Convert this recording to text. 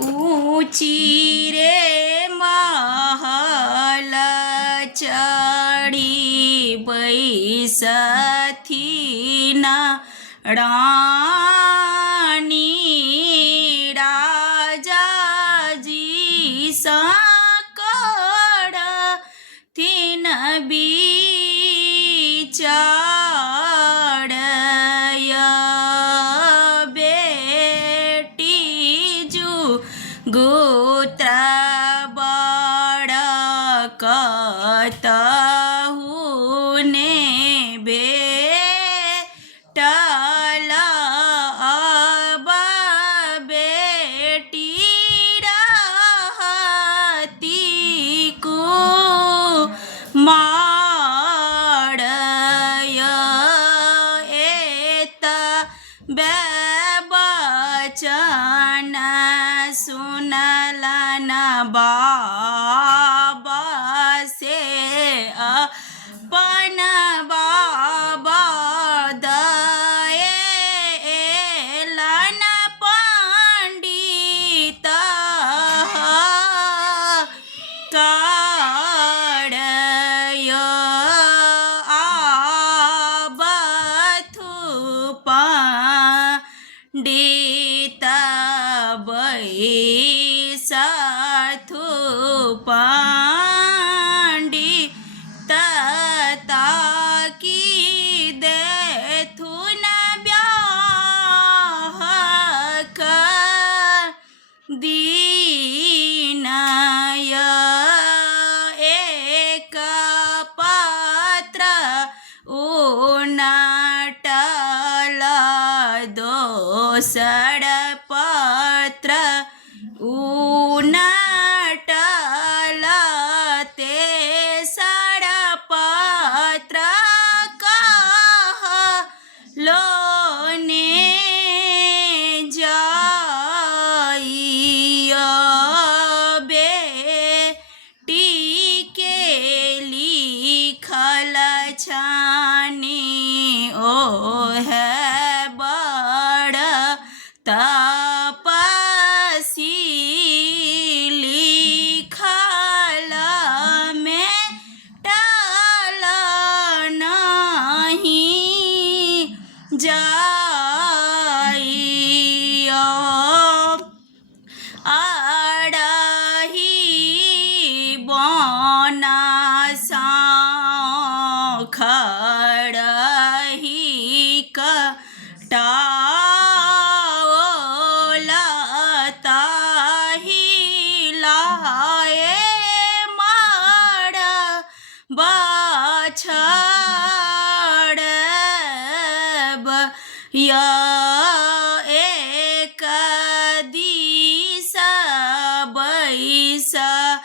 ऊँची रे महल चढ़ी बैसथी न रानी राजाजी सकड़ थिन बिचारय बेटी जू गोत्र बड़ कतहु ने भेटल अब बेटी रहती कुमारय एत बचन सुनलन बाबा से अपन बाबा दएलन पंडित काड़य आबथु पंडित बैसथु पंडित ताकी देथुन ब्याह दीनय एक पत्र उनटल दोसर पत्र उनटल तेसर पत्र कहलो ने जाइय बेटी के लिखल छानी ओह बड़ तपसी लिखल में टल नहीं जाइय अड़ही बना खड़ही कटाओल ताही लाए मर बछड़ब एक दिस बैसला